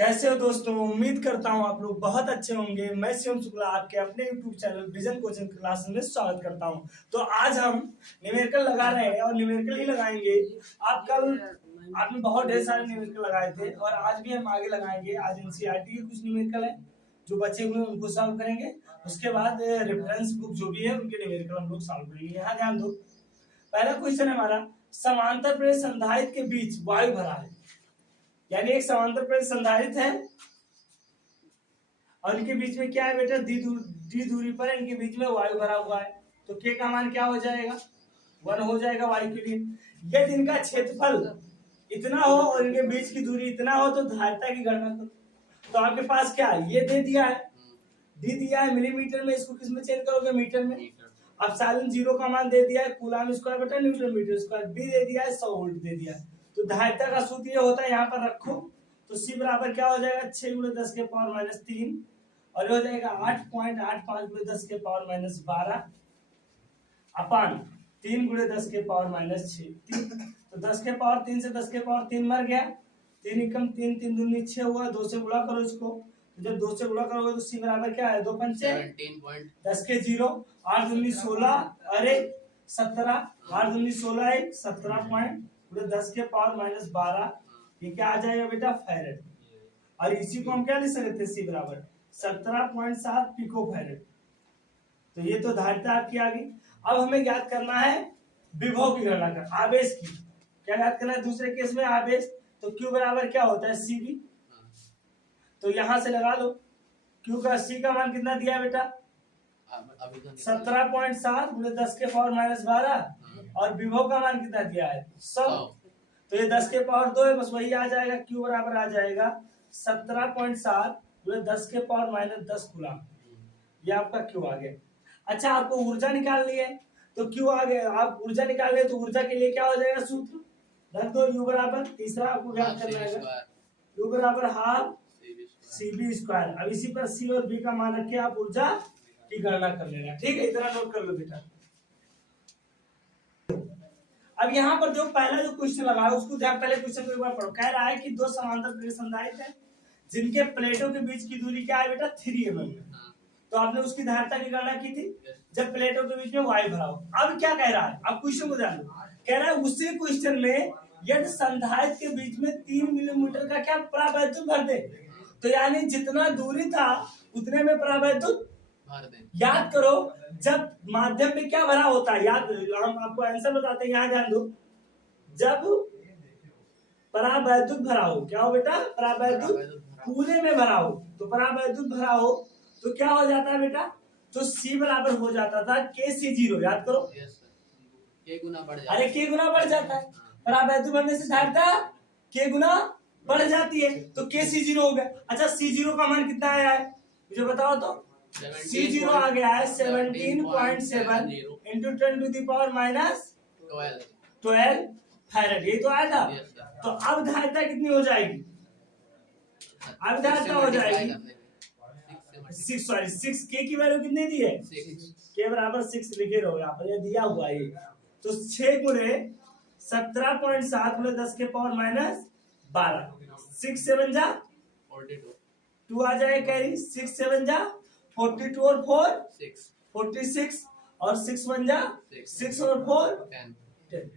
कैसे हो दोस्तों। उम्मीद करता हूँ आप लोग बहुत अच्छे होंगे। मैं शिवम शुक्ला आपके अपने YouTube channel vision coaching class में स्वागत करता हूँ। तो आज हम न्यूमेरिकल लगा रहे हैं और न्यूमेरिकल ही लगाएंगे। आप कल आपने बहुत ढेर सारे न्यूमेरिकल लगाए थे और आज भी हम आगे लगाएंगे। आज एनसीईआरटी के कुछ न्यूमेरिकल है जो बचे हुए उनको सॉल्व करेंगे। उसके बाद रेफरेंस बुक जो भी है उनके न्यूमेरिकल हम लोग सॉल्व करेंगे। यहाँ ध्यान दो, पहला क्वेश्चन है हमारा, समांतर प्लेट संधारित्र के बीच वायु भरा है। यानी एक समांतर प्लेट संधारित्र है और इनके बीच में क्या है बेटा, डी दूरी पर इनके बीच में वायु भरा हुआ है। तो के का मान क्या हो जाएगा, 1 हो जाएगा वायु के लिए। यदि इनका क्षेत्रफल इतना हो और इनके बीच की दूरी इतना हो तो धारिता की गणना करो। तो आपके पास क्या है, ये दे दिया है, डी दिया है मिलीमीटर में, इसको किस में चेंज करोगे, मीटर में। अब साइन 0 का मान दे दिया है कूलाम स्क्वायर बटा न्यूटन मीटर स्क्वायर, बी दे दिया है 100 वोल्ट दे दिया है। तो धारिता का सूत्र ये होता है, यहाँ पर रखो। तो सी बराबर क्या हो जाएगा, 6 × 10 के पावर -3 और ये हो जाएगा 8.85 × 10 के पावर -12 अपान 3 × 10 के पावर -6। तो 10 के पावर 3 से 10 के पावर 3 मर गया, 3 एकम 3, 3 दूनी 6 हुआ, 2 से गुणा करो इसको। तो जब 2 से गुणा करोगे तो सी बराबर क्या है, 2 पंचे 10 के 0, 8 दूनी 16 अरे 17, 8 दूनी 16 है 17 10 के पावर -12। ये क्या आ जाएगा बेटा, फैरेड। और इसी को हम क्या लिख सकते हैं, सी बराबर 17.7 पिको फैरेड। तो ये तो धारिता आपकी आ गई। अब हमें ज्ञात करना है विभव की गणना कर, आवेश की। क्या ज्ञात करना है दूसरे केस में, आवेश। तो Q बराबर क्या होता है, CV। तो यहां से लगा लो, Q का C का मान कितना दिया है बेटा, 17.7 × 10 के पावर -12 और विभव का मान कितना दिया है, 100। तो ये 10 के पावर 2 है, बस वही आ जाएगा। Q बराबर आ जाएगा 17.7 × 10 के पावर -10 कूलम। ये आपका Q आ गया। अच्छा, आपको ऊर्जा निकालनी है तो Q आ गया। आप ऊर्जा निकाल रहे तो ऊर्जा के लिए क्या हो जाएगा सूत्र, रख दो U बराबर, तीसरा आपको ज्ञात करना है U बराबर ½ CV²। अब इसी पर C और B का मान रख के आप ऊर्जा की गणना कर लेना। ठीक है, इतना नोट कर लो बेटा। अब यहाँ पर जो पहला जो क्वेश्चन लगा है उसको ध्यान, पहले क्वेश्चन को एक बार पढ़ो। कह रहा है कि 2 समांतर प्लेट संधारित्र है जिनके प्लेटों के बीच की दूरी क्या है बेटा, 3 mm। तो आपने उसकी धारिता की गणना की थी जब प्लेटों के बीच में वायु भरा हो। अब क्या कह रहा है, अब क्वेश्चन को ध्यान दो। कह रहा है उसी क्वेश्चन में यदि संधारित्र के बीच में 3 मिलीमीटर का क्या परावैद्युत भर दे, तो यानी जितना दूरी था उतने में परावैद्युत याद करो। जब माध्यम में क्या भरा होता है, याद, हम आपको आंसर बताते हैं, यहाँ ध्यान दो। जब परावैद्युत भरा हो, क्या हो बेटा, परावैद्युत पूरे में भरा हो, तो परावैद्युत भरा हो तो क्या हो जाता है बेटा, तो C बराबर हो जाता था KC0। याद करो, अरे K गुना बढ़ जाता है, परावैद्युत भरने से धारिता K गुना बढ़ जाती है, तो KC0 हो गया। अच्छा, C0 का मान कितना आया है मुझे बताओ तो। C0 आ गया है 17.7 × 10⁻12 फैरेड। ये तो आया था। तो अब धारिता कितनी हो जाएगी, अब धारिता हो जाएगी 6 K की वैल्यू कितनी दी है, K बराबर 6 लिखे रहो यहाँ पर, ये दिया हुआ है। तो 6 × 17.7 × 10 के पावर -12, 6 7 जा 2 आ जाएगा कैरी, 6 7 जा 42 और 4 46 और 6 1 जा 6 और 4 10,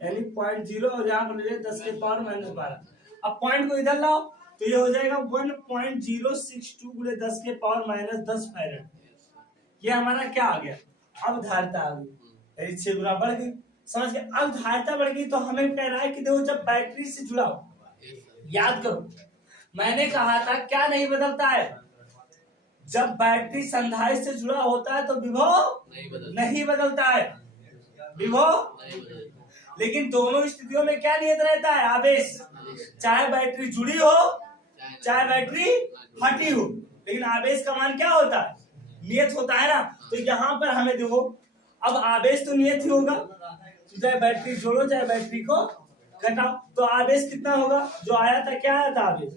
यानी 0.0 और यहाँ पर 10 के पावर -12। अब पॉइंट को इधर लाओ तो ये हो जाएगा 1.062 × 10 के पावर -10 फैरेड। ये हमारा क्या आ गया, अब धारिता आ गई, 6 गुना बढ़ गई। समझ गए। अब धारिता बढ़ गई तो हमें कह रहा है कि देखो जब बैटरी से जुड़ा हो, याद करो मैंने कहा था क्या नहीं बदलता है, जब बैटरी संधारित्र से जुड़ा होता है तो विभव नहीं बदलता है, विभव। लेकिन दोनों स्थितियों में क्या नियत रहता है, आवेश। चाहे बैटरी जुड़ी हो चाहे बैटरी हटी हो, लेकिन आवेश का मान क्या होता है, नियत होता है ना। तो यहाँ पर हमें देखो, अब आवेश तो नियत ही होगा, तो चाहे बैटरी जोड़ो चाहे बैटरी को घटाओ, तो आवेश कितना होगा, जो आया था क्या आया था आवेश,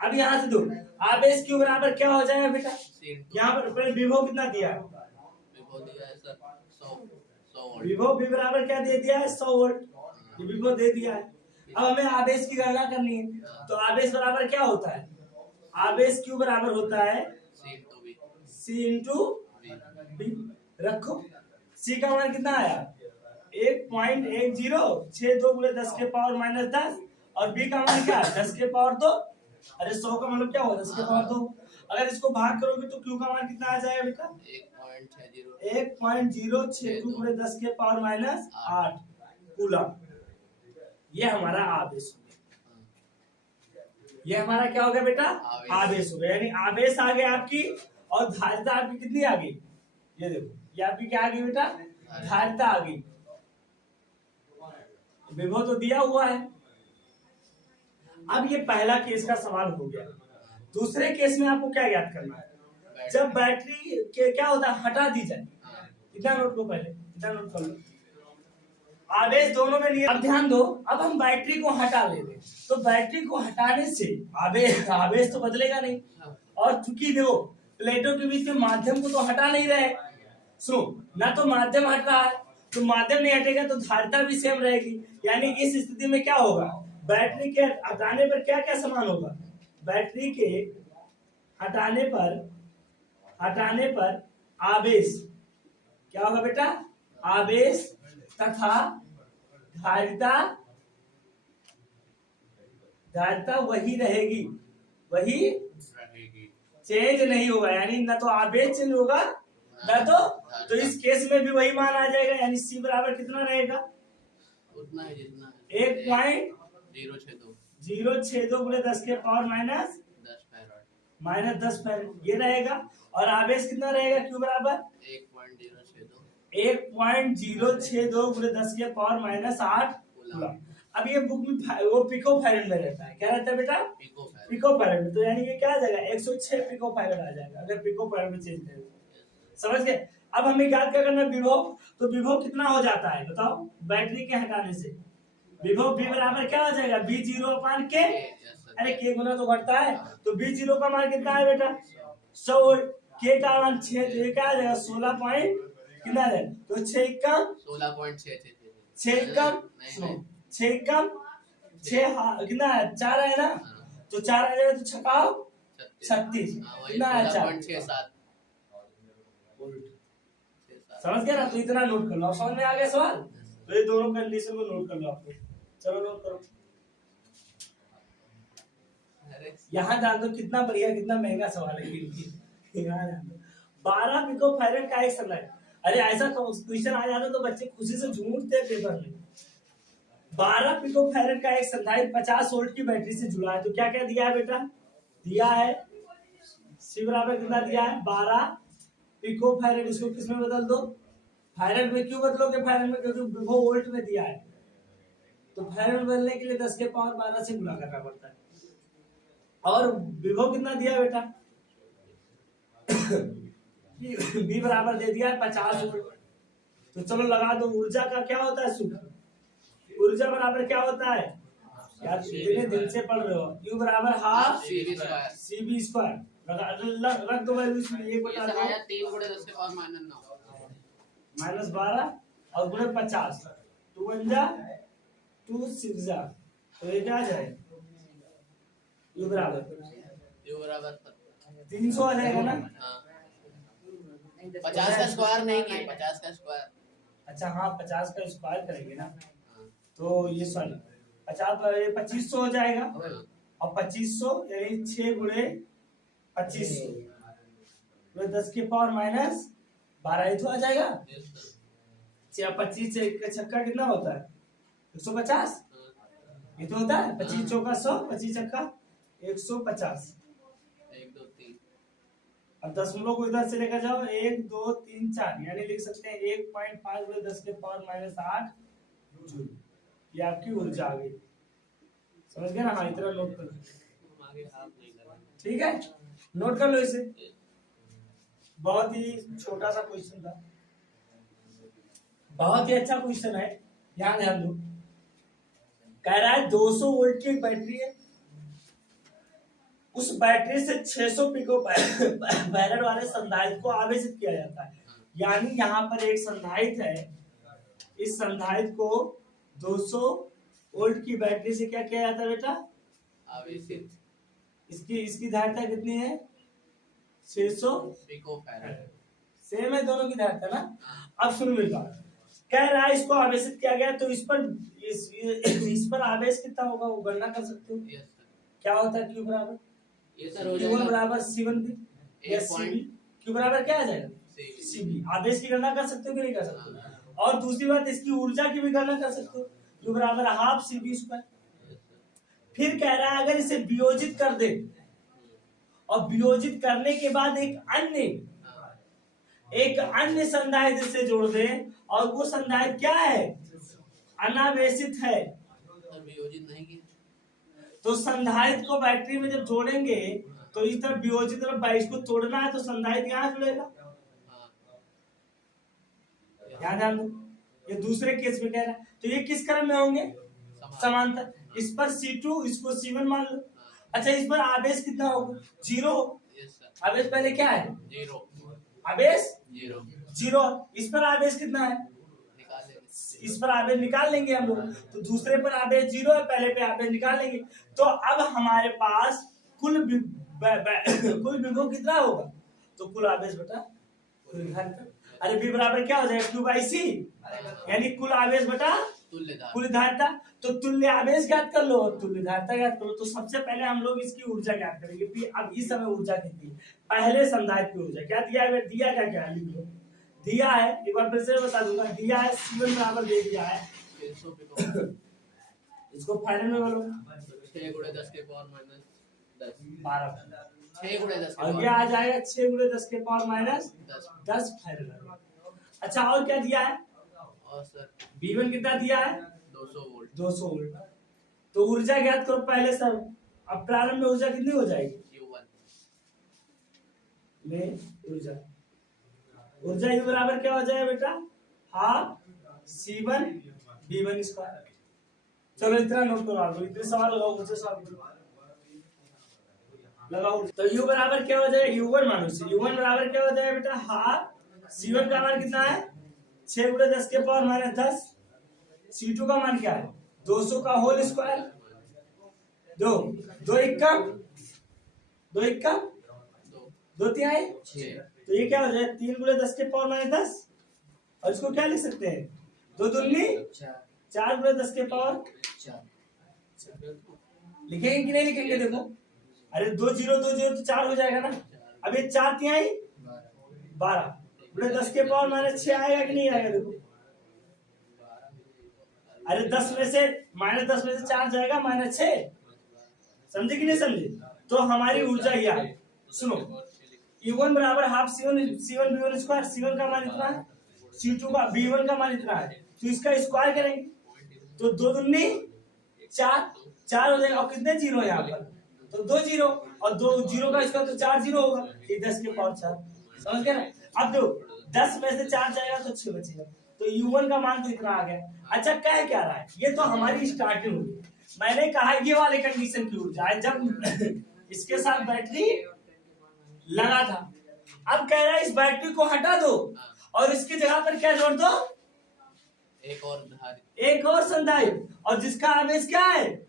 अब यहाँ से दो आवेश Q बराबर क्या हो जाएगा बेटा, यहाँ पर विभव कितना दिया है, विभव V बराबर क्या दे दिया है, 100 वोल्ट। विभव दे दिया है। अब हमें आवेश की गणना करनी है, तो आवेश बराबर क्या होता है, आवेश क्यू बराबर होता है C इंटू बी। रखो C का मान कितना आया 1.1062 गुणे 10 के पावर माइनस 10 और B का मान क्या है 10 के पावर 2। अरे 100 का मतलब क्या होगा 10 के पावर 2। अगर इसको भाग करोगे तो Q का मान कितना आ जाएगा बेटा 1.062 गुणे 10 के पावर माइनस 8 कूलम। ये हमारा आवेश हो गया, ये हमारा क्या हो गया बेटा आवेश हो गया। यानी आवेश आ गया आपकी और धारिता आपकी कितनी आ गई, ये देखो ये आपकी क्या आ गई बेटा धारिता आ गई। विभव तो दिया हुआ है। अब ये पहला केस का सवाल हो गया। दूसरे केस में आपको क्या याद करना है, जब बैटरी के क्या होता है हटा दी जाए, इतना नोट को पहले इतना नोट कर लो, आवेश दोनों में लिए। अब ध्यान दो, अब हम बैटरी को हटा ले रहे, तो बैटरी को हटाने से आवेश तो बदलेगा नहीं, और चूंकि देखो प्लेटों के बीच में माध्यम को तो हटा नहीं रहे, सुनो ना तो माध्यम हट रहा है, तो माध्यम नहीं हटेगा तो धारिता भी सेम रहेगी। यानी इस स्थिति में क्या होगा, बैटरी के हटाने पर क्या क्या समान होगा, बैटरी के हटाने पर आवेश क्या होगा बेटा, आवेश तथा धारिता वही रहेगी, वही चेंज नहीं होगा। यानी ना तो आवेश चेंज होगा ना तो इस केस में भी वही मान आ जाएगा। यानी C बराबर कितना रहेगा उतना है जितना 1.062 गुणे 10 के पावर माइनस 10 फैराड ये रहेगा। और आवेश कितना रहेगा Q बराबर 1.062 गुणे 10 के पावर माइनस 8 कूलम। अब ये बुक में वो पिको फैराड में रहता है, क्या रहता है बेटा पिको फैराड में, तो यानी ये क्या आ जाएगा 106 पिको फैराड आ जाएगा अगर पिको फैराड में चेंज करें। समझ गए। अब हमें याद क्या करना विभव, तो विभव कितना हो जाता है बताओ, बैटरी के हटाने से विभव V बराबर क्या हो जाएगा V0/K। अरे K गुना तो घटता है, तो V0 का मान कितना है बेटा 100 वोल्ट, K का मान 6, तो ये क्या आ जाएगा 16 पॉइंट कितना है, तो 6 कम 6 कम 6 कम 6 कितना है 4 है ना, तो 4 आ जाएगा तो छकाओ 36 कितना है 4 समझ गया ना। तो इतना नोट कर लो, समझ में आ गया सवाल, तो ये दोनों कंडीशन को नोट कर लो आपको। चलो नोट करो, यहाँ जान दो कितना बढ़िया कितना महंगा सवाल है। यहाँ जान दो 12 पिको फैराड का एक सलाइड। अरे ऐसा क्वेश्चन आ जाता तो बच्चे खुशी से झूमते पेपर में। 12 पिको फैराड का एक संधारित्र 50 वोल्ट की बैटरी से जुड़ा है, तो क्या क्या दिया है बेटा, दिया है C बराबर कितना दिया है 12 पिको फैराड। इसको किस में बदल दो, फैराड में क्यों बदलोगे, फैराड में क्योंकि विभव वोल्ट में दिया है, तो फैराड बदलने के लिए 10 के पावर 12 से गुणा करना पड़ता है। और विभव कितना दिया बेटा B बराबर दे दिया है 50 वोल्ट। तो चलो लगा दो, ऊर्जा का क्या होता है सूत्र, ऊर्जा बराबर क्या होता है यार इतने दिन से पढ़ रहे हो, Q बराबर हाफ CV²। रख दो वैल्यू इसमें, 1/3 माइनस 12 और गुणे 50 2 1 जा 2 6 जा, तो ये क्या आ जाएगा U बराबर 300 आ जाएगा ना। 50 का स्क्वायर नहीं किया, 50 का स्क्वायर। अच्छा हाँ 50 का स्क्वायर करेंगे ना, तो ये सॉरी 2500 हो जाएगा, और 2500 यानी 6 गुणे 2500 10 के पावर माइनस 12 तो आ जाएगा। 25 से का छक्का कितना होता है 150, ये तो होता है 25 चौका 100 25 छक्का 150। 1 2 3 अब दशमलव को इधर से लेकर जाओ 1 2 3 4, यानी लिख सकते हैं 1.5 गुणे 10 के पावर माइनस 8 जूल। ये आपकी ऊर्जा आ गई, समझ गए ना। हाँ इतना नोट कर लो, ठीक है नोट कर लो इसे। बहुत ही छोटा सा क्वेश्चन था, बहुत ही अच्छा क्वेश्चन है, यहाँ ध्यान दो। कह रहा है 200 वोल्ट की एक बैटरी है, उस बैटरी से 600 पिको फैराड वाले संधारित्र को आवेशित किया जाता है। यानी यहाँ पर एक संधारित्र है, इस संधारित्र को 200 वोल्ट की बैटरी से क्या किया जाता है बेटा? आवेशित इसकी धारिता कितनी है? 600 पिको फैराड। सेम है दोनों की धारिता ना। अब सुन बेटा, कह रहा है इसको आवेशित किया गया तो इस पर आवेश कितना होगा वो गणना कर सकते हो। Yes sir. क्या होता है? Q बराबर ये सर हो Q1 जाएगा बराबर C1 भी या CB। Q बराबर क्या आ जाएगा? CB। आवेश की गणना कर सकते हो कि नहीं कर सकते हो? और दूसरी बात, इसकी ऊर्जा की भी गणना कर सकते हो। Q बराबर हाफ CB स्क्वायर। फिर कह रहा है अगर इसे वियोजित कर दे और वियोजित करने के बाद एक अन्य संधारित्र से जोड़ दे और वो संधारित्र क्या है? अनावेशित है। सर वियोजित नहीं किया। तो संधारित्र को बैटरी में जब जोड़ेंगे तो इस तरफ वियोजित तरफ बाईस को तोड़ना है तो संधारित्र यहाँ जुड़ेगा। यहाँ ध्यान दो, ये दूसरे केस में कह रहा है तो ये किस क्रम में होंगे? समांतर। इस पर C2 इसको C1 मान लो। अच्छा, इस पर आवेश कितना होगा? 0। Yes sir. आवेश पहले क्या है? 0 आवेश 0 0। इस पर आवेश कितना है? निकाल लेंगे। इस पर आवेश निकाल लेंगे हम लोग। तो दूसरे पर आवेश 0 है, पहले पे आवेश निकाल लेंगे। तो अब हमारे पास कुल विभव कितना होगा? तो कुल आवेश बटा कुल धारिता। अरे V बराबर क्या हो जाएगा? Q/C, यानी कुल आवेश बटा कुल धारिता। तो तुल्य आवेश ज्ञात कर लो, तुल्य धारिता ज्ञात कर लो। तो सबसे पहले हम लोग इसकी ऊर्जा ज्ञात करेंगे। फिर अब इस समय ऊर्जा कितनी है? पहले संधारित्र की ऊर्जा क्या दिया है? दिया क्या है? लिख लो। दिया है, एक बार फिर से बता दूंगा, दिया है C1 बराबर दे दिया है 600 पिको। इसको फाइनल में बोलो 6 गुणे 10 के पावर माइनस 10 12। 6 गुणे 10 के और ये पावर आ जाएगा 6 गुणे 10 के पावर माइनस 10। 10 फाइनल। अच्छा, और क्या दिया है? और सर V1 कितना दिया है? 200 वोल्ट। 200 वोल्ट। तो ऊर्जा ज्ञात करो पहले सर। अब प्रारंभ में ऊर्जा कितनी हो जाएगी? Q1 में ऊर्जा U बराबर क्या हो जाएगा बेटा? Half C1 V1 square. चलो इतना नोट करो आप लोग, इतने सवाल लगाओ मुझसे, सवाल लगाओ। तो U बराबर क्या हो जाएगा? U1 मानो U1 बराबर क्या हो जाएगा बेटा? हाफ C1 का मान कितना है? 6 गुणे 10 के पावर माइनस 10। C2 का मान क्या है? 200 का होल स्क्वायर। दो इक्का दो तिहाई। 6 तो ये क्या हो जाएगा? 3 गुणे 10 के पावर माइनस 10। और इसको क्या लिख सकते हैं? 2 दूनी 4 गुणे 10 के पावर। लिखेंगे कि नहीं लिखेंगे? देखो, अरे 2 0 तो 4 हो जाएगा ना। अब ये 4 तिहाई 12 गुणे 10 के पावर माइनस 6 आएगा कि नहीं आएगा? देखो, अरे 10 में से माइनस 10 में से 4 जाएगा माइनस 6। समझे कि नहीं समझे? तो हमारी ऊर्जा ये है, सुनो, U1 बराबर half C1 V1 square. C1 का मान इतना है, C2 का V1 का मान इतना है, तो इसका स्क्वायर करेंगे तो 2 दूनी 4 हो जाएगा। और कितने जीरो है यहाँ पर? तो 2 जीरो, और 2 जीरो का इसका तो 4 जीरो होगा। ये 10 के पावर 4। समझ गए ना? अब दो 10 में से 4 जाएगा तो 6 बचेगा। तो U1 का मान तो इतना आ गया। अच्छा, कह क्या रहा है? ये तो हमारी स्टार्टिंग होगी। मैंने कहा ये वाले कंडीशन की ऊर्जा है जब इसके साथ बैटरी लगा था। अब कह रहा है इस बैटरी को हटा दो और इसकी जगह पर क्या जोड़ दो? एक और संधारित्र, और जिसका आवेश क्या है?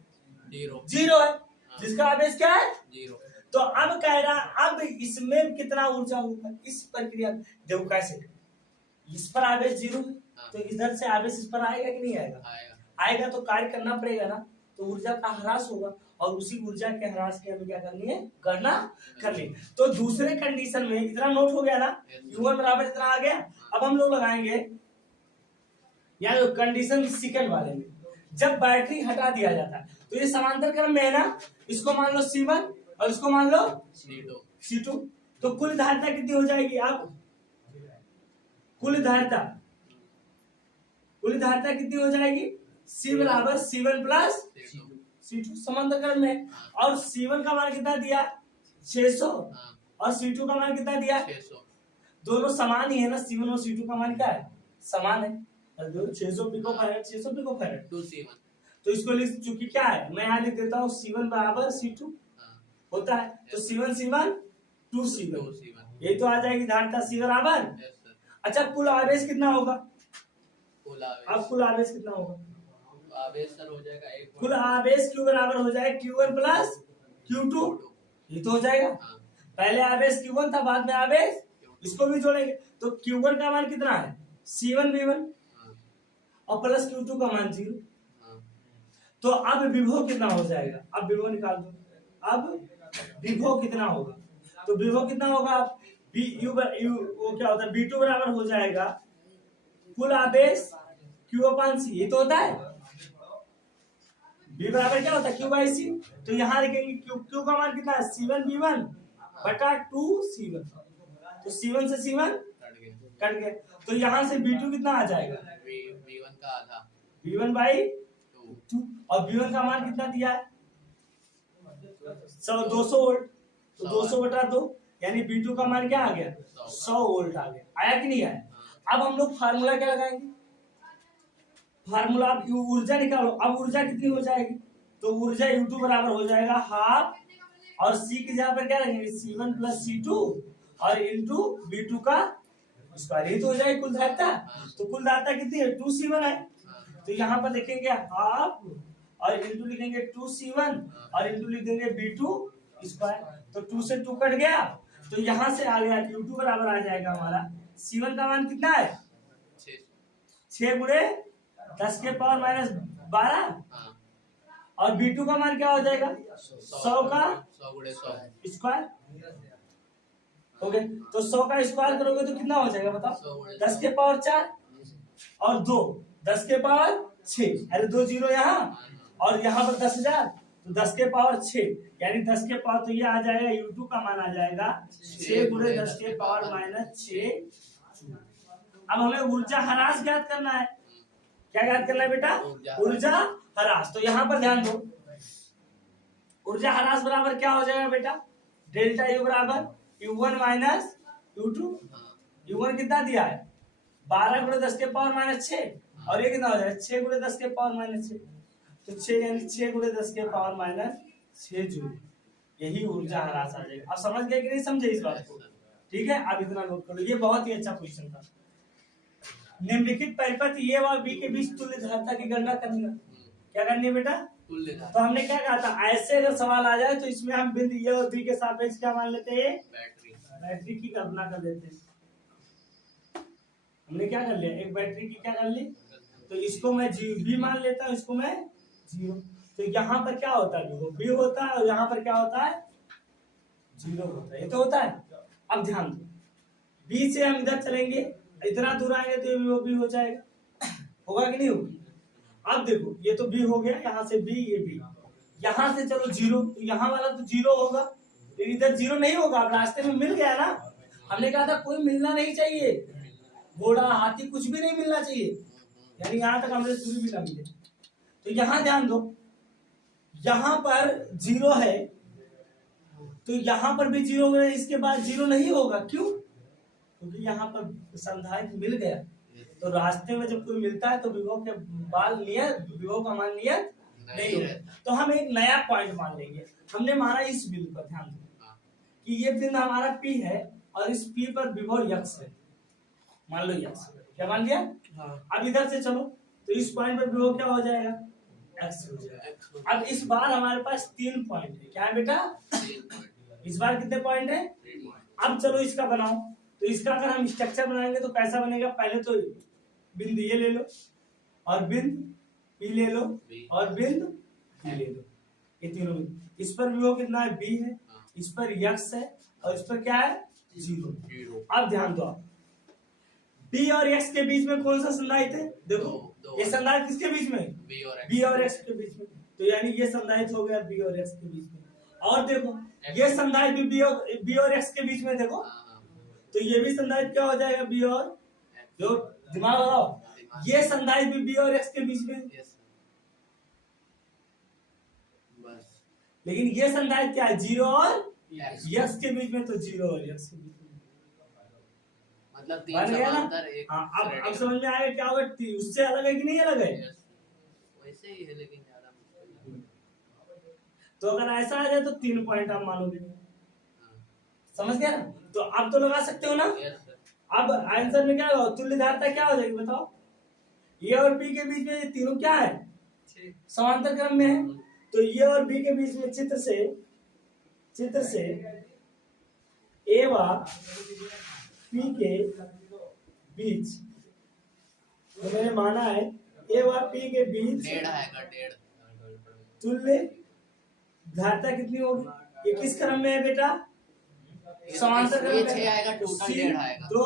0 है। जिसका आवेश क्या है? 0। तो अब कह रहा अब इसमें कितना ऊर्जा होगा? इस प्रक्रिया देखो कैसे, इस पर आवेश 0 है तो इधर से आवेश इस पर आएगा कि नहीं आएगा? आएगा तो कार्य करना पड़ेगा ना, तो ऊर्जा का ह्रास होगा। और उसी ऊर्जा के ह्रास की हमें क्या करनी है? गणना करनी। तो दूसरे कंडीशन में इतना नोट हो गया ना, U1 बराबर इतना आ गया। अब हम लोग लगाएंगे या कंडीशन सेकंड वाले में, जब बैटरी हटा दिया जाता है तो ये समांतर क्रम में है ना। इसको मान लो C1 और इसको मान लो C2। तो कुल धारिता कितनी हो जाएगी? अब कुल धारिता कितनी हो जाएगी? C बराबर C1 प्लस C2 समांतर क्रम में। और C1 का मान कितना दिया? 600। और C2 का मान कितना दिया? 600। दोनों समान ही है ना। C1 और C2 का मान क्या है? समान है। 600 pico farad 600 pico farad 2C1। तो इसको लिख, चूंकि क्या है मैं यहाँ लिख देता हूँ C1 बराबर C2 होता है। तो C1 2C1 यही तो आ जाएगी धारिता C बराबर। अच्छा, कुल आवेश कितना होगा? अब कुल आवेश कितना होगा? आवेश सर हो जाएगा एक कुल आवेश Q बराबर हो जाएगा Q1 प्लस Q2, ये तो हो जाएगा। हाँ पहले आवेश Q1 था, बाद में आवेश, इसको भी जोड़ेंगे तो Q1 का मान कितना है C1 V1 हाँ और प्लस Q2 का मान 0। हाँ तो अब विभव कितना हो जाएगा, अब विभव निकाल दो। अब विभव कितना होगा, तो विभव कितना होगा वो क्या होता है V2 बराबर हो जाएगा कुल आवेश Q/C, ये तो होता है। V बराबर क्या होता है Q/C, तो यहाँ लिखेंगे Q का मान कितना है C1 V1 बटा 2 C1, तो C1 से C1 कट गया कट गया, तो यहाँ से V2 कितना आ जाएगा V1 का आधा V1 बाई 2 2, और V1 का मान कितना दिया है 200 वोल्ट, तो 200 बटा 2 यानी V2 का मान क्या आ गया 100 वोल्ट आ गया। आया कि नहीं आया? अब हम लोग फार्मूला क्या लगाएंगे, फार्मूला अब ऊर्जा निकालो। अब ऊर्जा कितनी हो जाएगी, तो ऊर्जा U2 बराबर हो जाएगा हाफ, और C की जगह पर क्या रखेंगे C1 प्लस C2 और इंटू V2 का स्क्वायर, ये तो हो जाएगी कुल धारिता। तो कुल धारिता कितनी है 2C1 है, तो यहाँ पर लिखेंगे हाफ और इंटू लिखेंगे 2C1 और इंटू लिख देंगे V2 स्क्वायर, तो 2 से 2 कट गया, तो यहाँ से आ गया U2 बराबर आ जाएगा हमारा C1 का मान कितना है 6 गुणे 10 के पावर माइनस 12, हाँ और V2 का मान क्या हो जाएगा 100 का 100 गुणे 100 स्क्वायर। ओके, तो 100 का स्क्वायर करोगे तो कितना हो जाएगा बताओ 10 के पावर 4 और 2 10 के पावर 6, अरे 2 जीरो यहाँ और यहाँ पर 10,000, तो 10 के पावर 6 यानी 10 के पावर, तो ये आ जाएगा U2 का मान आ जाएगा 6 गुणे 10 के पावर माइनस 6। अब हमें ऊर्जा ह्रास ज्ञात करना है। क्या ज्ञात करना है बेटा, ऊर्जा ह्रास। तो यहाँ पर ध्यान दो, ऊर्जा ह्रास बराबर क्या हो जाएगा बेटा, डेल्टा U बराबर U1 माइनस U2। U1 कितना दिया है 12 गुणे 10 के पावर माइनस 6, और ये कितना हो जाएगा 6 गुणे 10 के पावर माइनस 6, तो 6 यानी 6 गुणे 10 के पावर माइनस 6 जूल, यही ऊर्जा ह्रास आ जाएगा। अब समझ गए कि नहीं समझे इस बात को? ठीक है, अब इतना नोट कर लो, ये बहुत ही अच्छा क्वेश्चन था। निम्नलिखित परिपथ A और B के बीच तुल्य धारिता की गणना करनी है। क्या करनी है बेटा, तुल्य तो हमने क्या कहा था, ऐसे अगर सवाल आ जाए तो इसमें हम बिंदु A और B के सापेक्ष क्या मान लेते हैं, बैटरी की कल्पना कर लेते हैं। हमने क्या कर लिया, एक बैटरी की क्या कर ली, तो इसको मैं B मान लेता हूँ, इसको मैं 0, तो यहाँ पर क्या होता है B होता है, और यहाँ पर क्या होता है 0 होता है, ये तो होता है। अब ध्यान दो, B से हम इधर चलेंगे, इतना दूर आएंगे तो ये B हो जाएगा, होगा कि नहीं होगा। अब देखो ये तो B हो गया, यहाँ से B, ये B, यहाँ से चलो 0, तो यहाँ वाला तो 0 होगा, तो इधर 0 नहीं होगा। अब रास्ते में मिल गया ना, हमने कहा था कोई मिलना नहीं चाहिए, घोड़ा हाथी कुछ भी नहीं मिलना चाहिए, यानी यहाँ तक हमने शुरू भी ना मिले। तो यहाँ ध्यान दो, यहाँ पर 0 है, तो यहाँ पर भी 0 है, इसके बाद 0 नहीं होगा, क्यों, क्योंकि यहाँ पर संधारित्र मिल गया। तो रास्ते में जब कोई मिलता है तो विभव के विभव का मान नियत नहीं होगा। तो हम एक नया पॉइंट मान लेंगे, हमने माना इस बिंदु पर, ध्यान दो कि ये बिंदु हमारा P है और इस P पर विभव x है, मान लो x, क्या मान लिया। अब इधर से चलो, तो इस पॉइंट पर विभव क्या हो जाएगा x हो जाएगा। अब इस बार हमारे पास 3 पॉइंट है, क्या है बेटा, इस बार कितने पॉइंट है। अब चलो इसका बनाओ, तो इसका अगर हम स्ट्रक्चर बनाएंगे तो कैसा बनेगा, पहले तो बिंदु ये ले लो और बिंदु P ले लो और बिंदु P ले लो, ये तीनों बिंदु। इस पर विभव कितना है B है, इस पर x है और इस पर क्या है 0। अब ध्यान दो, आप B और x के बीच में कौन सा संधारित्र है, देखो ये संधारित्र किसके बीच में, B और x के बीच में, तो यानी ये संधारित्र हो गया B और x के बीच में। और देखो ये संधारित्र भी B और x के बीच में, देखो तो ये भी संधारित्र क्या हो जाएगा B और, जो दिमाग लगाओ, ये संधारित्र भी B और x के बीच में, लेकिन ये संधारित्र क्या है 0 और x के बीच में, तो 0 और x के बीच में, मतलब बन गया ना। हाँ, अब समझ में आएगा क्या होगा, उससे अलग है कि नहीं अलग है, वैसे ही है लेकिन ज्यादा मुश्किल। तो अगर ऐसा आ जाए तो 3 पॉइंट आप मानोगे, समझ गया ना। तो अब तो लगा सकते हो ना। अब आंसर में क्या होगा, तुल्य धारिता क्या हो जाएगी बताओ, A और B के बीच में ये तीनों क्या है समांतर क्रम में है। तो ये और बी के बीच में चित्र से ए व पी के बीच, तो मैंने माना है ए व पी के बीच डेढ़ आएगा, डेढ़। तुल्य धारता कितनी होगी? ये किस क्रम में है बेटा? समांतर क्रम ये में। 6 आएगा, टोटल 1.5 आएगा। 2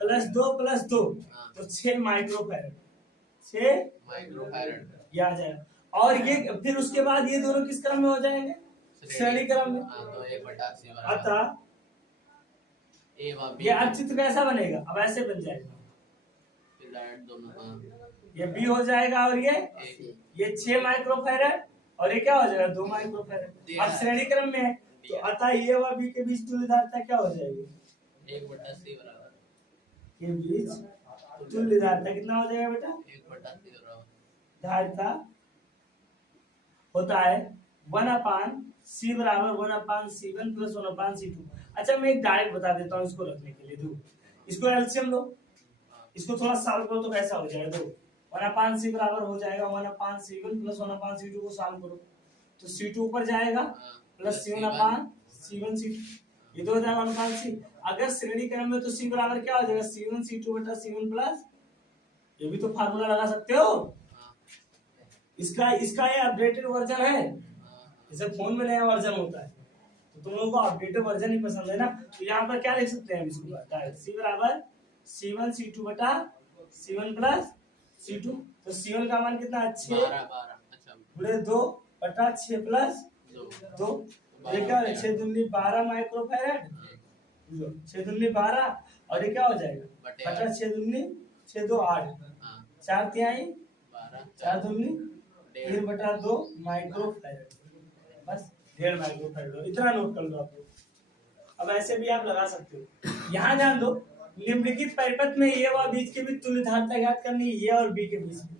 + 2 + 2 हाँ। तो 6 माइक्रोफैरड, 6 माइक्रोफैरड। ये आ जाएगा। और ये फिर उसके बाद ये दोनों किस क्रम में हो जाएंगे? श्रेणी क्रम में। हाँ, तो 1/c अतः ए व बी। ये अब चित्र कैसा बनेगा? अब ऐसे बन जाएगा, फिर डायरेक्ट दोनों। हाँ, ये बी हो जाएगा और ये 6 माइक्रोफैरड और ये क्या हो जाएगा? 2 माइक्रोफैरड। अब श्रेणी क्रम में है तो अतः ये व बी के बीच तुल्य धारता क्या हो जाएगी? 1/c बराबर के बीच तुल्य धारता कितना हो जाएगा बेटा? 1/c बराबर धारता होता है 1/c बराबर 1/c1 + 1/c2। अच्छा मैं एक डायरेक्ट बता देता हूँ इसको रखने के लिए। दो इसको एलसीएम लो, इसको थोड़ा सॉल्व करो तो कैसा हो जाएगा? दो 1/c बराबर हो जाएगा 1/c1 + 1/c2 को सॉल्व करो तो c2 ऊपर जाएगा प्लस c1/c1 c2, ये तो हो जाएगा 1/c। अगर श्रेणी क्रम में तो c बराबर क्या हो जाएगा? c1 c2/c1 प्लस, ये भी तो फार्मूला लगा सकते हो। इसका ये अपडेटेड वर्जन है, जैसे फोन में नया वर्जन होता है तो तुम लोगों को अपडेटेड वर्जन ही पसंद है ना। तो यहाँ पर क्या लिख सकते हैं हम इसको? डायरेक्ट c बराबर c1 c2/c1 प्लस c2। तो c1 का मान कितना है? 6 गुणे 2/6 प्लस 2, ये क्या है? 6 दूनी 12 माइक्रोफैरड, 6 दूनी 12 और ये क्या हो जाएगा? बटा 6 दूनी 6 2 8, 4 तिहाई 4 दूनी 3/2 माइक्रोफैरड, बस 1.5 माइक्रोफैरड। इतना नोट कर लो आप लोग। अब ऐसे भी आप लगा सकते हो। यहाँ ध्यान दो, निम्नलिखित परिपथ में ए व बीच के बीच तुल्य धारता ज्ञात करनी है। ए और बी के बीच में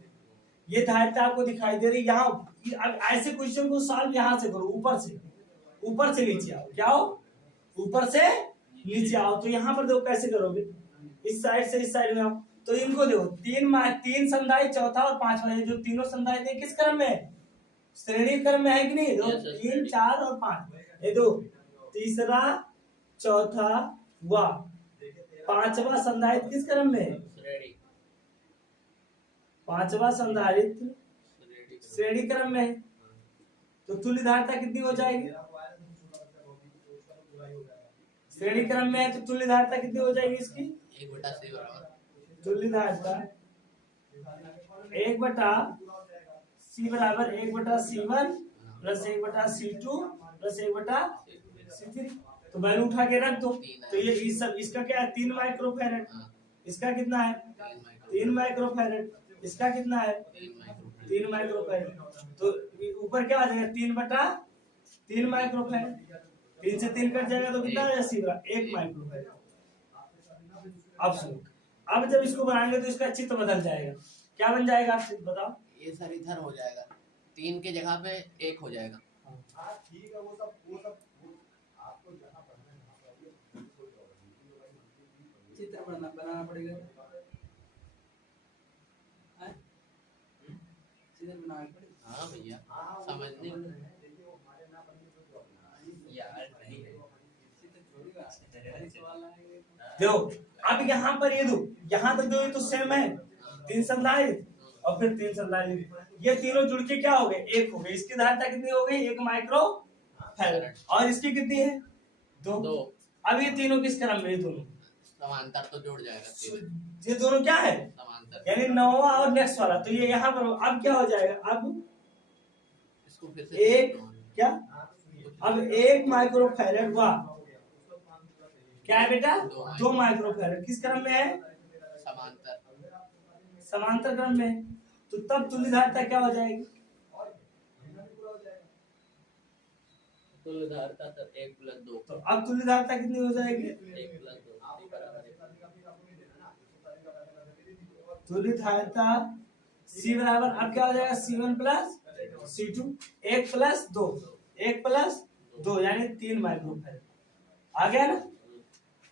ये धारता आपको दिखाई दे रही है। यहाँ अब ऐसे क्वेश्चन को सॉल्व यहाँ से करो, ऊपर से नीचे आओ। क्या हो? ऊपर से नीचे आओ। तो यहाँ पर देखो कैसे करोगे? इस साइड से इस साइड में आओ तो इनको देखो, 3 संधाई, चौथा और पांचवा, जो तीनों संधाई थे किस क्रम में है? श्रेणी क्रम में है कि नहीं? 3 4 और 5, ये दो तीसरा चौथा व पांचवा संधारित किस क्रम में है? पांचवा संधारित श्रेणी क्रम में है। तो तुल्य धारता कितनी हो जाएगी? श्रेणी क्रम में है तो तुल्य धारता कितनी हो जाएगी इसकी? 1/c बराबर तुल्य धारता 1/c बराबर 1/c1 plus 1/c2 plus 1/c3। तो वैल्यू उठा के रख दो। तो ये इस सब इसका क्या है? 3 माइक्रोफैरड। इसका कितना है? 3 माइक्रोफैरड। इसका कितना है? 3 माइक्रोफैरड। तो ऊपर क्या आ जाएगा? 3/3 माइक्रोफैरड। 3 से 3 कट जाएगा तो कितना आ जाएगा? सीधा 1 माइक्रोफैरड। अब सुनो, अब जब इसको बनाएंगे तो इसका चित्र बदल जाएगा। क्या बन जाएगा? आप चित्र बताओ। ये सर इधर हो जाएगा, 3 के जगह पे 1 हो जाएगा। ठीक है, वो सब आपको जहाँ पढ़ना है चित्र बनाना पड़ेगा। चित्र बनाना पड़ेगा। हाँ भैया, समझने यार नहीं है। देखो अब यहाँ पर ये दो, यहाँ तक दो, ये तो सेम है। 3 संधारित और फिर 3 संधारित, ये तीनों जुड़ के क्या हो गए? 1 हो गए। इसकी धारता कितनी हो गई? 1 माइक्रोफैरड। और इसकी कितनी है? 2। अब ये तीनों किस क्रम में? दोनों समांतर, तो जुड़ जाएगा। ये दोनों क्या है? समांतर, यानी 9वां और नेक्स्ट वाला। तो ये यहाँ पर अब क्या हो जाएगा? अब इसको फिर से एक क्या? अब 1 माइक्रोफैरड व क्या है बेटा? 2 माइक्रोफैरड किस क्रम में है? समांतर क्रम में। तो तब तुल्य धारता क्या हो जाएगी? तुल्य धारता सर 1 + 2। तो अब तुल्य धारता कितनी हो जाएगी? 1 + 2 बराबर है। तुल्य धारता C बराबर अब क्या हो जाएगा? C1 प्लस C2, 1 + 2, 1 + 2 यानी 3 माइक्रोफैरड। आ गया ना?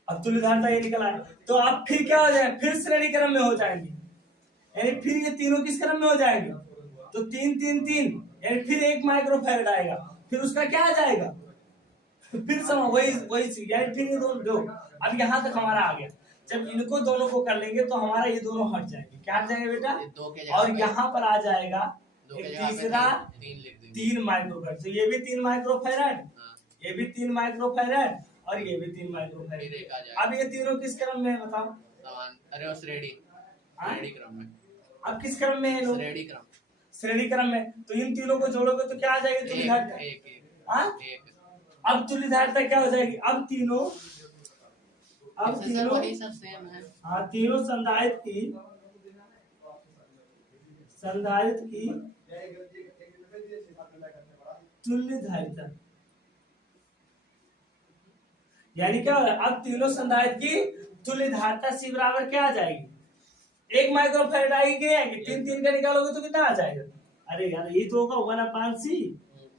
अब तुल्य धारता ये निकल आया। तो अब फिर क्या हो जाएगा? फिर श्रेणी क्रम में हो जाएंगे, यानी फिर ये तीनों किस क्रम में हो जाएंगे? तो तो 3 यानी फिर 1 माइक्रोफैरड आएगा, फिर उसका क्या आ जाएगा, फिर वही यानी फिर ये दोनों दो। अब यहाँ तक हमारा आ गया। जब इनको दोनों को कर लेंगे तो हमारा ये दोनों हट जाएंगे। क्या हट जाएंगे बेटा, ये दो के जगह और पे यहाँ पर आ जाएगा दो के एक जगह पे तीसरा तीन लिख देंगे। 3 माइक्रोफैरड। तो ये भी 3 माइक्रोफैरड, हाँ, ये भी 3 माइक्रोफैरड और ये भी 3 फिर माइक्रोफैरड। एक आ जाएगा अब ये तीनों किस क्रम में है बताओ, समान। अरे वो श्रेणी हाँ? श्रेणी क्रम में, अब किस क्रम में है लोग, श्रेणी क्रम। श्रेणी क्रम में। तो इन तीनों को जोड़ोगे तो क्या आ जाएगी, तुल्य एक धारिता। एक एक हाँ? एक अब तुल्य धारिता क्या हो जाएगी, अब तीनों इससे सर वही सब सेम है। हाँ तीनों संधारित्र की तुल्य धारिता, यानी क्या होगा, अब तीनों संधारित्र की तुल्य धारिता C बराबर क्या आ जाएगी, 1 माइक्रोफैरड आएगी कि नहीं आएगी, 3 का निकालोगे तो कितना आ जाएगा, अरे यार ये तो होगा 1/C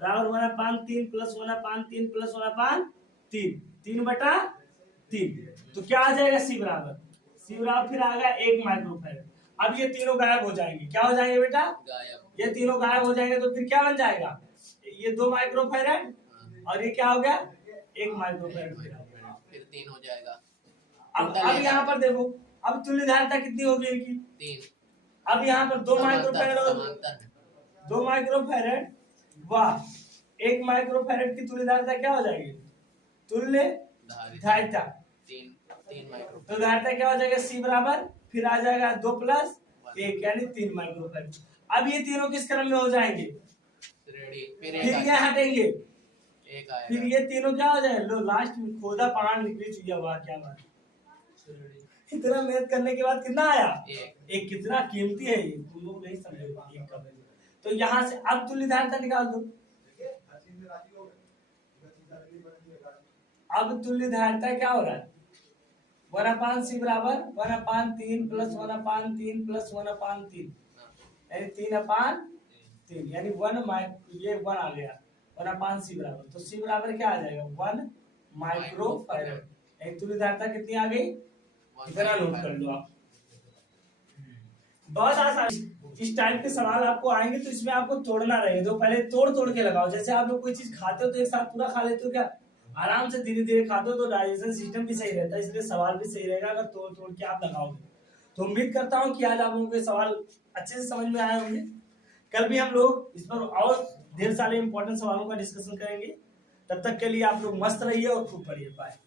बराबर 1/3 प्लस 1/3 प्लस 1/3 3/3। तो क्या आ जाएगा C बराबर फिर आ गया 1 माइक्रोफैरड। अब ये तीनों गायब हो जाएंगे, क्या हो जाएंगे बेटा, गायब। ये तीनों गायब हो जाएंगे तो फिर क्या बन जाएगा, ये 2 माइक्रोफैरड और ये क्या हो गया 1 माइक्रोफैरड। फिर 3 हो जाएगा। अब यहाँ पर देखो, अब तुल्य धारिता कितनी होगी इनकी, 3। अब यहाँ पर 2 माइक्रोफैरड और समांतर है। 2 माइक्रोफैरड वाह 1 माइक्रोफैरड की तुल्य धारिता क्या हो जाएगी, तुल्य धारिता। 3 माइक्रो। तो धारिता क्या हो जाएगा C बराबर फिर आ जाएगा 2 प्लस 1 यानी 3 माइक्रोफैरड। अब ये तीनों किस क्रम में हो जाएंगे, श्रेणी। फिर फिर एक ये हटेंगे, एक आएगा। फिर ये तीनों क्या हो जाएंगे, लो लास्ट में खोदा पहाड़ निकली चुकी है, वाह क्या बात है। इतना मेहनत करने के बाद कितना आया, एक कितना कीमती है ये, तुम लोग नहीं समझे एक का वैल्यू। तो यहाँ से अब तुल्य धारिता निकाल दो। अब तुल्य धारिता क्या हो रहा है, 1/C बराबर 1/3 प्लस 1/3 प्लस 1/3 यानी 3/3 यानी 1 आ गया 1/C बराबर। तो C बराबर क्या आ जाएगा 1 माइक्रोफैरड। यानी तुल्य धारिता कितनी आ गई, इतना नोट कर लो आप। बहुत आसान, इस टाइप के सवाल आपको आएंगे तो इसमें आपको तोड़ना रहेगा, तो पहले तोड़ के लगाओ। जैसे आप लोग कोई चीज खाते हो तो एक साथ पूरा खा लेते हो क्या, आराम से धीरे धीरे खाते हो तो डाइजेशन सिस्टम भी सही रहता है, इसलिए सवाल भी सही रहेगा अगर तोड़ के आप लगाओगे। तो उम्मीद करता हूँ कि आज आप लोगों के सवाल अच्छे से समझ में आए होंगे। कल भी हम लोग इस पर और ढेर सारे इंपॉर्टेंट सवालों का डिस्कशन करेंगे। तब तक के लिए आप लोग मस्त रहिए और खूब पढ़िए। बाय।